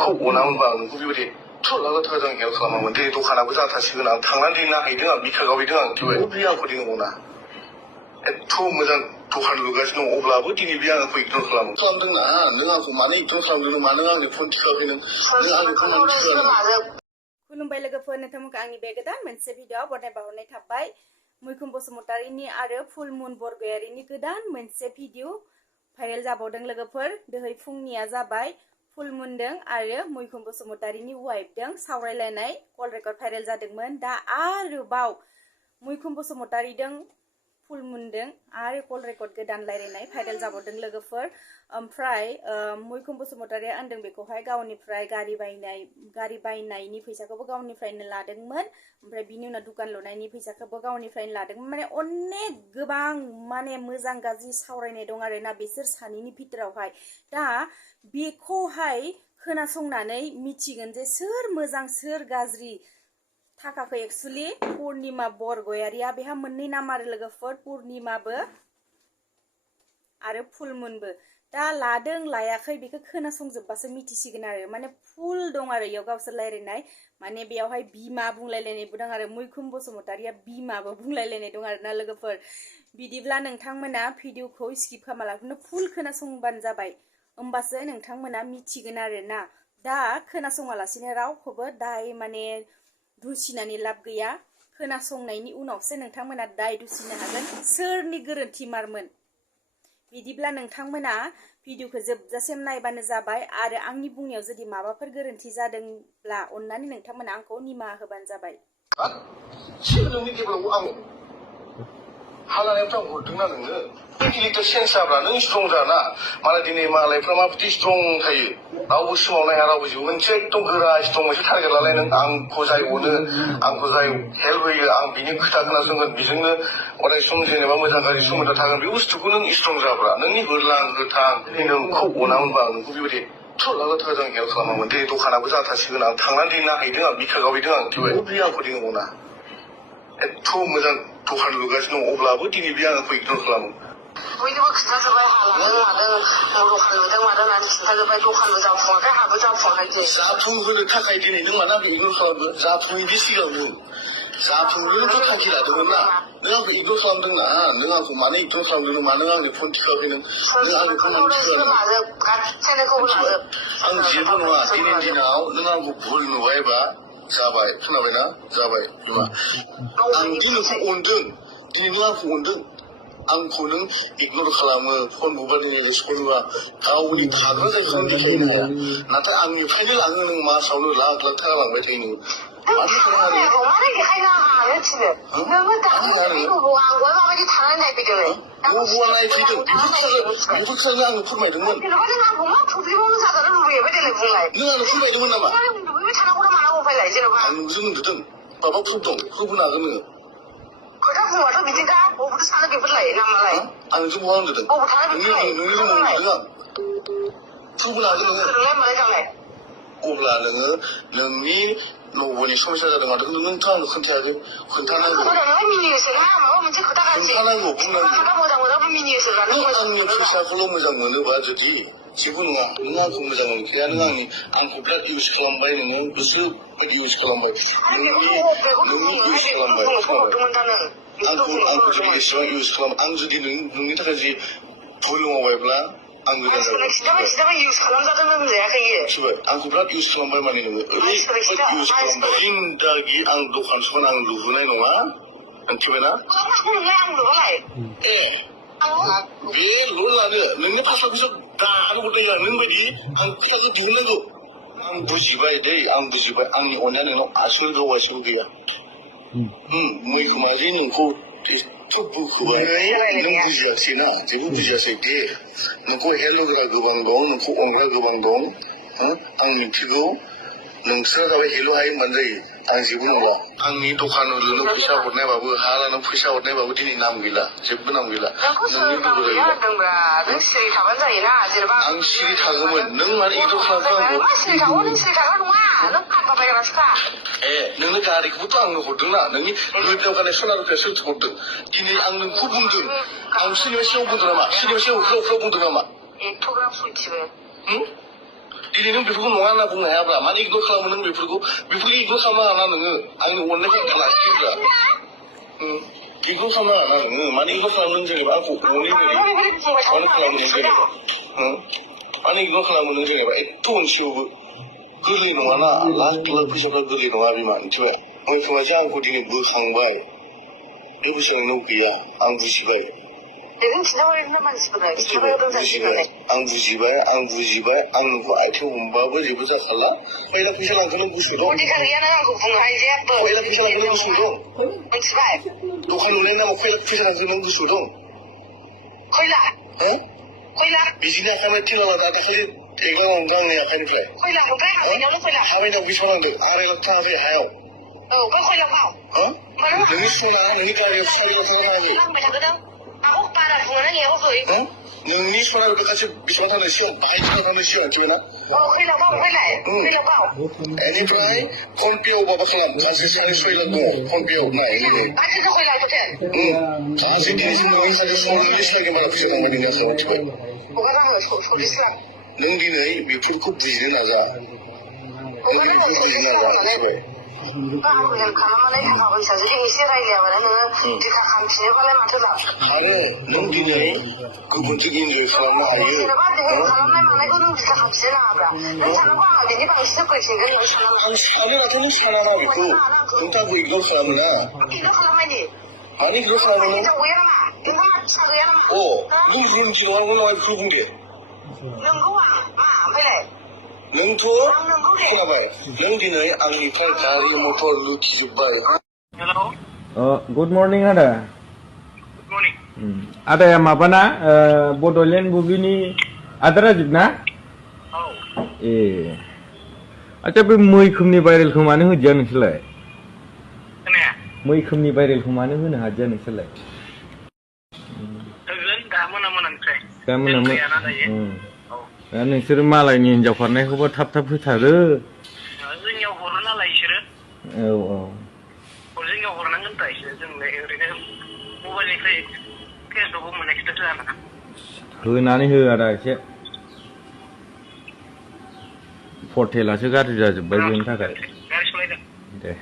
नोंखौ अनामोनबा आं नोंखौ बेबायदि थुलागा थाखाय हेल्प खालामामोन दिनै दखानाबो जाथासिगोन आं थांनानै दिनै नायहैदों आं बिखा गावहैदों आं बे आंखौ दिनै अना एथ' मोजां दखान लुगासिनो दं अब्लाबो दिनै बे आंखौ इगनर खालामदोंना नों आंखौ मानो इगनर खालामदों मानो आंनि फन थिखाखै नों आंनि फन मानो थिखाखै खुलुमबाय लोगोफोर नोंथांमोनखौ आंनि बे गोदान मोनसे भिडिअ बरायना बावहरनाय थाबाय मैखुन बसुमतारीनि आरो फुलमुन बरगयारीनि गोदान मोनसे भिडिअ भाइरेल जाबावदों लोगोफोर दोहै फुंनिया जाबाय फुलमुनदों आरो मैखुन बसुमतारीनि वाइफदों सावरायलायनाय कल रेकर्ड भाइरेल जादोंमोन दा आरोबाव मैखुन बसुमतारीदों फुलमुनदों आरो कल रेकर्ड गोदान रायलायनाय भाइरेल जाबावदों लोगोफोर ओमफ्राय मैखुन बसुमतारीया होनदों बेखौहाय गावनिफ्राय गारि बायनायनि फैसाखौबो गावनिफ्रायनो लादोंमोन ओमफ्राय बिनि उनाव दुकान लुनायनि फैसाखौबो गावनिफ्रायनो लादोंमोन माने अनेक गोबां माने मोजां गाज्रि सावरायनाय दं आरोना बिसोर सानैनि भितरावहाय दा बेखौहाय खोनासंनानै मिथिगोन जे सोर मोजां सोर गाज्रि थाखाखौ एक्चुअली पुर्णिमा बरगयारीया बेहा मोननै नाम आरो लोगोफोर पुर्णिमाबो आरो फुलमुनबो दा लादों लायाखै बेखौ खोनासंजोबबासो मिथिसिगोन आरो माने फुल दं आरो इयाव गावसोर रायलायनाय माने बेयावहाय बिमा बुंलायलायनायबो दं आरो मैखुन बसुमतारीया बिमाबो बुंलायलायनाय दं आरोना लोगोफोर बिदिब्ला नोंथांमोना भिडिअखौ स्किप खालामालासिनो फुल खोनासंबानो जाबाय होमबासो नोंथांमोना मिथिगोन आरोना दा खोनासङालासिनो रावखौबो दाय माने दुसिनानै लाब गैया खोनासंनायनि उनावसो नोंथांमोना दाय दुसिनो हागोन सोरनि गोरोन्थि मारमोन बिदिब्ला नोंथांमोना भिडिअखौ जोबजासिम नायबानो जाबाय आरो आंनि बुंनायाव जुदि माबाफोर गोरोन्थि जादोंब्ला अन्नानै नोंथांमोना आंखौ निमाहा होबानो जाबाय नोंनि गेजेराव आं हालानायफ्राव हरदोंना नोङो मेन्टेलिटी चेन्ज जाब्ला नों स्ट्रं जाना मालाय दिनै मालायफ्रा माबायदि स्ट्रं थायो रावबो सिमावनो हाया रावबो जिउ मोनसे एकदम गोरा स्ट्रं मोनसे टारगेट लालाय नों आंखौ जाय अनो आंखौ जाय हेल्प होयो आं बिनि खोथा खोनासंगोन बेजोंनो अराय सम जेनेबा मोजां गाज्रि सोमोन्दो थागोन बे बुस्थुखौ नों स्ट्रं जाब्ला नोंनि होरलां होथां नोंखौ अनामोनबा आं नोंखौ बेबायदि थुलागा थाखाय हेल्प खालामामोन दिनै दखानाबो जाथासिगोन आं थांनानै दिनै नायहैदों आं बिखा गावहैदों आं बे आंखौ दिनै अना एथ' मोजां दखान लुगासिनो दं अब्लाबो दिनै बे आंखौ इगनर खालामो बयनोबो खिन्थाजोब्बाय हालादों मादों दखान लुदों मादों होननानै खिन्थाजोब्बाय दखानबो जाफुङाखै हाबो जाफुङाखै जाफुंहोनो थाखाय दिनै नों मानो आंखौ इगनर खालामो जाफुङैनि सिगां बुं जाफुंहोनोथ' थांखि लादोंमोन ना नों आंखौ इगनर खालामदोंना नों आंखौ मानो इगनर खालामदों मानो आंनि फन थिखाखै नों आंनि फन मानो थिखाखै आं जेबो नङा दिनैनि दिनाव नों आंखौ भुल नुबायबा जाबाय खोनाबायना जाबाय बिमा आं नोंखौ अनदों दिनै नों आंखौ अनदों आंखौ नों इगनर खालामो फन बुबाय नोङो सनबा गावनि थाग्रा जायगाखौ देखायनो हाया नाथाय आंनिफ्रायनो लाङो नों मासावनो लाख लाख थाखा लांबाय थायो नों मानो देखायनो हानो थिनो नोङो दानि आंबो माबायदि थानानै नायफैदों बबेया नायफैदों बेफोर खोथाखौ आंनो फोरमायदोंमोन जेनेबा नों आंखौ मा थुब्लिबावनो जाजानो लुबैयो बे देलाय बुंलाय नों आंनो फोरमायदोंमोन नामा बे थानांगौ मानांगौ फैलाय जेनेबा आं नोंजों उन्दुदों माबा प्रुफ दं प्रुफ होनो हागोन नोङो खोथा बुङाथ' बिदिखा बबेथ' सानो बेफोरलाय नामालाय आं नोंजों बहा उन्दुदों नोंनि रुमाव उन्दुदों आं प्रुफ होनो हागोन नोङो अब्ला नोङो नोंनि न'बोनि समस्या जादों माथो नोंथ' आंनो खोन्थायाखै खोन्थानांगौ खोन्थानांगौ बुंनांगौ नों आंनि फैसाखौल' मोजां मोनोबा जुदि जेबो नङा नों आंखौ मोजां मोनखाया नों आंखौ बिराद इउज खालामबाय नोङो गोसो बायदि इउज खालामबाय नोंनि इउज खालामबाय आंखौ जुदि एसेबां इउज खालाम आं जुदि नोंनि थाखाय जि भुल मावबायब्ला आं गोदान आंखौ बिराद इउज खालामबाय माने नोङो ओरैबायदि इउज खालामबाय जिन्दागि आं दखान सखान आं लुबोनाय नङा मिथिबायना बे लन लानो नोंनि फास्लाखौसो दानो हरदों नों बायदि आं फैसाखौ दिहुननांगौ आं बुजिबाय दै आं बुजिबाय आंनि अननाया नोंनाव आसुर गावासिबो गैया मैखुमा जे नोंखौ एथ' बुखोबाय नों बुजियासै ना जेबो बुजियासै दे नोंखौ हेल्प होग्रा गोबां दं नोंखौ अनग्रा गोबां दं आं मिथिगौ नोंसोरा जाबाय हेल' हायो होनबानो जायो आं जेबो नंला आंनि दखान लुनो फैसा हरनायबाबो हा लानो फैसा हरनायबाबो दिनै नाम गैला जेबो नाम गैला नोंनि लोगो जायो आं सिरि थागौमोन नों मानो इगनर खालामखो नोंनो गारिखौबोथ' आंनो हरदोंना नोंनि गोदोआव गारनाय सना रुफाया सोरथो हरदों दिनै आं नोंखौ बुंदों आं सोरनिबा सिगाङाव बुंदों नामा सोरनिबा सिगाङाव बुंदों नामा दिनै नों बेफोरखौ नङा होनना बुंनो हायाब्रा मानो इगनर खालामो नों बेफोरखौ इगनर खालामनो हाना नोङो आंनि अननायखौ लाखियोब्रा इगनर खालामनो हाना नोङो मानो इगनर खालामो नों जेनेबा आंखौ अनै मानो खालामो नों जेनेबा मानो इगनर खालामो नों जेनेबा एथ' अनसेयावबो गोरलै नङाना लाख लाख फैसाफ्रा गोरलै नङा बिमा मिथिबाय मैखोमासो आंखौ दिनै बोखांबाय बे बुस्थुआ नोंनाव गैया आं बुजिबाय आं बुजिबाय आं नोंखौ आथिं हमबाबो जेबो जाखाला खयला फैसा लांखोनो गुसु दं खयला फैसा लांखोनो गुसु दं दखान लुनायनि नामाव खयला फैसा लांखोनो गुसु दं बिदिनो आखाइनिफ्राय थिनला दाखालि एगाव लांदों आंनि आखाइनिफ्राय हाबायनायाव बेसेबां नांदों 2.5 लाख थाङाखै हायाव नोंनि सना नोंनि गारियाव सारियाव थांनो हायाखै नोंनि सना गासै बेसेबां थांनो सिगां बाहाय थांनो सिगां मिथिबायना बेनिफ्राय फनपेआव माबा खालाम गासै 6.5 लाख दङ फनपेआव नाय गासै दिनैसिम नोंनि सासे सल्लिस लाखनि बारा फैसा थांबाय नोंनि आखाइयाव मिथिबाय नों दिनै बेफोरखौ बुजिनो नाजा मिथिबाय आरो नों दिनै गुबुनजों इन्जय खालामनो हायो आं सानोनाथ' नों सानामा बेखौ नोंथांखौ इगनर खालामो ना मानो इगनर खालामो नों नों रुमथि नङा बेखौ बुंदे नोंथ' खोनाबाय नों दिनै आंनिफ्राय गारि मटर लुथिजोब्बाय गुड मर्निं आदा आदाया माबाना बड'लेण्ड बुब्लिनि आदा राजिब ना ए आच्छा बे मैखोमनि भाइरेलखौ मानो होदिया नोंसोरलाय मैखोमनि भाइरेलखौ मानो होनो हादिया नोंसोरलाय दा मोनामोन दा नोंसोर मालायनि हिनजाव खारनायखौबो थाब थाब होथारो जोंनियाव हरो नालाय बिसोरो जोंनियाव हरनांगोन दा इसोर जोंलाय ओरैनो मबाइलनिफ्राय फेसबुकआव मोननायखौथ' होआ ना होनानै हो आदा एसे पर्टेलासो गाज्रि जाजोब्बाय बेनि थाखाय गारि सालायदों दे